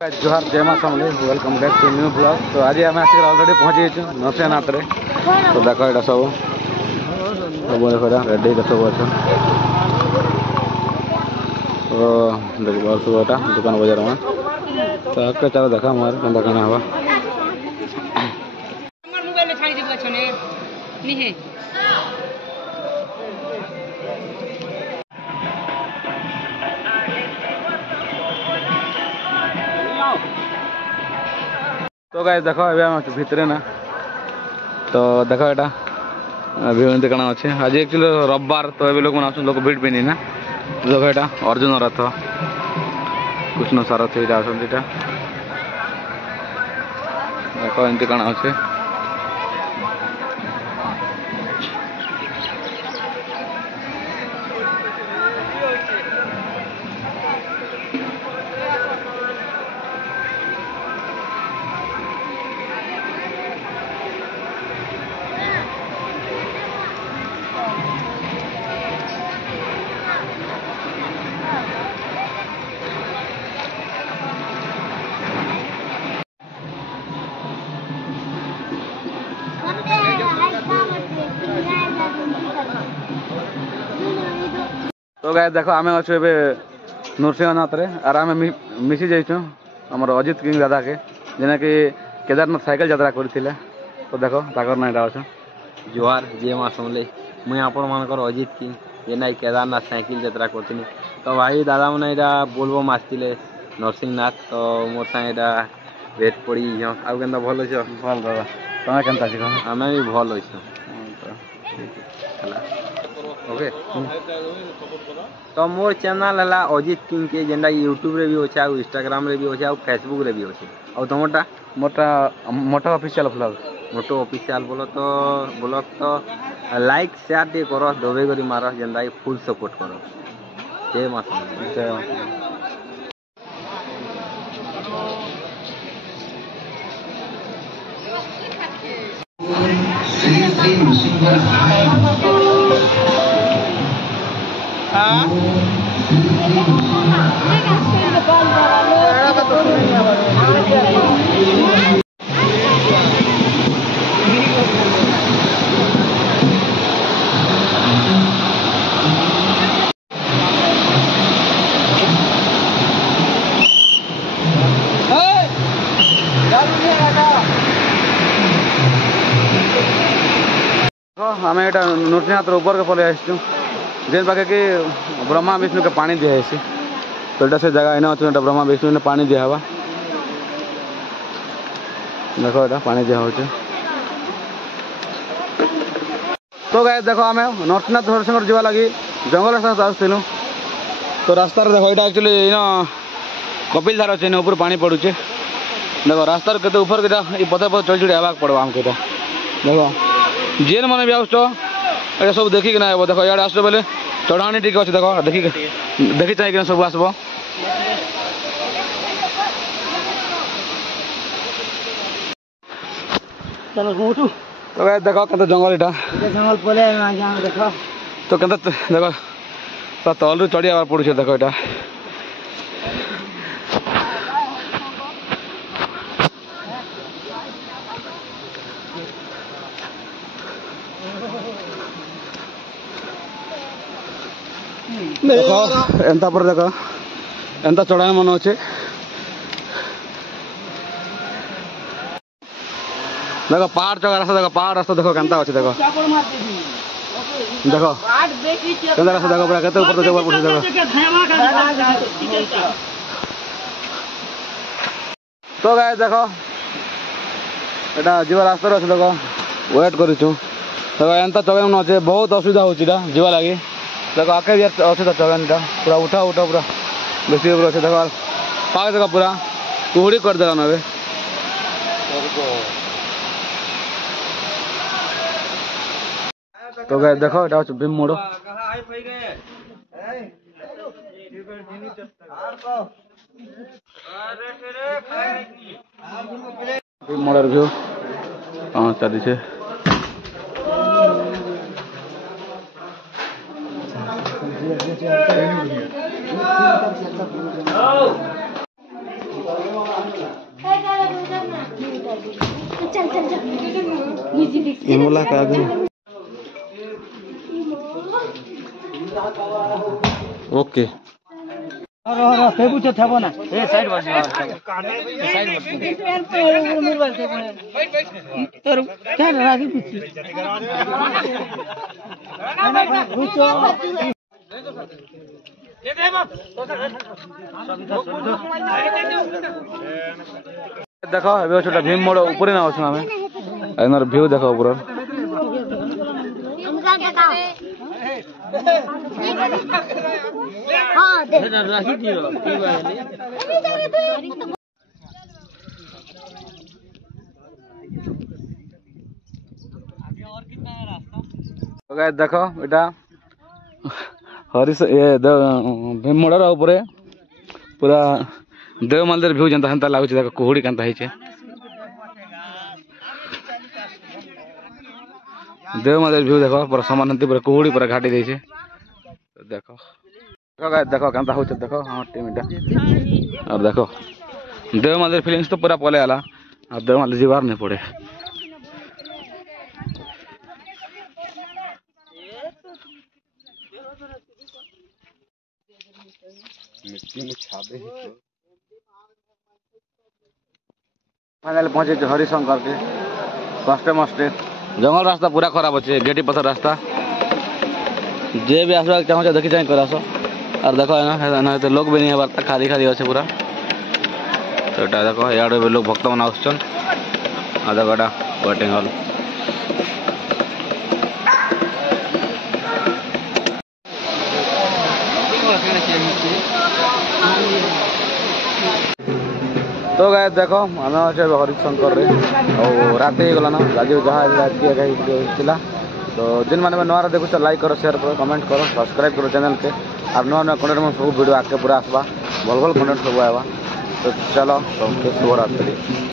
जोहार जय मां Samalei welcome back to new blog. तो आज आम आसिक अलरेडी पहुँची नरसिंहनाथ रे। तो देख यहाँ सब सब देख रेडी सब अच्छा। तो देख सब एटा दुकान बजार में तो आगे चलो देखा मार क्या कहना हवा। तो गाइस देखो अभी हम भितरे ना तो देखो यहाँ अभी कण अच्छे आज एक्चुअली रविवार तो अभी लोग मना लोग भीड़ भी नहीं ना। देखो यहाँ अर्जुन रथ कृष्ण सारथी यहाँ आसटा देखो एमती कण अच्छे। तो गाइस देखो आम अच्छे नरसिंहनाथ रे और आम मिसी जाइछू आमर अजित किंग दादा के जेना कि केदारनाथ साइकिल यात्रा करथिले। तो देखो ताकर नाटा अच्छा जोहार जय मां समले मुई आपण मानकर अजित किंग जेना केदारनाथ साइकिल यात्रा करथिनी। तो भाई दादा मैंने यहाँ बोलबम आसते नरसिंहनाथ तो मोर सागे यहाँ भेट पड़ी आउ के भल अच्छे भल दादा तुम्हें केनता आम भी भल अच्छे ओके। तो मोर चैनल है अजित किंग के जेनटा यूट्यूब रे भी अच्छे आउ इंस्टाग्राम रे भी अच्छे आउ फेसबुक रे भी अच्छे आउ तुमटा मोटा ऑफिशियल ब्लॉग मोटो ऑफिशियल ब्लॉग तो लाइक शेयर टे करो दबे करी मारो जेनटा फुल सपोर्ट करो। जय मां जय मां। आम यहाँ नरसिंहनाथ ऊपर के पलि आसचु जेन पाखे कि ब्रह्मा विष्णु के पानी दिखाई। तो यहाँ से जगह इना अच्छे ब्रह्मा विष्णु ने पानी दिया हवा देखो यहाँ पानी दिया हो। तो गाइस देखो आम नरसिंहनाथ हरिशंकर जावा लगी जंगल रास्ता आसलु। तो रास्ता देखो यहाँ एक्चुअली इन कपिल धार अच्छे ऊपर पानी पड़ुचे देखो रास्तार के ऊपर के पदे पद चढ़ी चढ़ी आवाक पड़ो आमको देखो जेन मैंने भी आस ये सब देखिक ना देखो इे आस बोले चढ़ाणी टी अच्छे देखो देखी चाहिए सब आसब। तो गाइस देखो के जंगल इटा जंगल पले देखो तो के देखो तल रू चढ़ी आवार पड़ुचे देखो यहाँ देखो एंता पर देखो एंता चढ़ाई मन अच्छे देखो पहाड़ चढ़ा रास्ता देखो पहाड़ रास्ता देखो केंता अच्छे देखो देखो केंता रास्ता देखो पूरा केते ऊपर तो जबर पड़े देखो। तो गाइस देखो एटा जीवा रास्ता अच्छे देखो वेट करूँ देखो एंता चढ़ाई मन अच्छे बहुत असुविधा होची जीवा लगी देखो आगे भी अच्छे तो चढ़ानीटा पूरा उठा उठा पूरा बेसी ऊपर अच्छे देखो पाग देखो पूरा कुहड़ी कर देगा ना। तो गाइस देखो এটা হচ্ছে ভীম মোড়। ভীম মোড়ের ভিউ চালিছে। इमला का दे ओके और फेबु छ थबो ना ए साइड बस साइड बस मोबाइल से तोर क्या राखी पिछि देखो अबे छोटा भीम मोड़ ऊपर ना आछन हमें एनर व्यू देखो ऊपर हां देख राखी दियो तो गाइस देखो एटा हरिश ये भीम मोड़ ऊपर पूरा देव मंदिर व्यू जनता हंता लागुच देखो कुहुड़ी कांता हिचे देव मंदिर व्यू देखो पूरा समान हंती पूरा कुहुड़ी पूरा घाटी देछे देखो देखो गाइस देखो कांता होछ देखो हां टीम इटा और देखो देव मंदिर फीलिंग्स तो पूरा पले आला अब देव मंदिर जीवार नहीं पड़े मिट्टी में छाबे फाइनल पहुंचे हरिशंकर के कष्टे मस्ते जंगल रास्ता पूरा खराब अच्छे गेटी पथर रास्ता जे भी आसवा चाहो देखी चाहे कर आस और देखो ना तो लोग भी नहीं है खाली खाली अच्छे पूरा तो ये देखो इे भी लोग भक्त मन आसन देखो एटा वेटिंग हॉल तो गाइस देखो आम अच्छे हरिशंकर रे और रात हो गला ना आज जहाँ तो जिन मैंने नुआ देखो लाइक करो शेयर करो कमेंट करो सब्सक्राइब करो चैनल के और नुआ नुआ कंटेंट में सब वीडियो आके पूरा आसवा भल भल कंटेंट सब आवा तो चलो सबके शुभ रात्रि।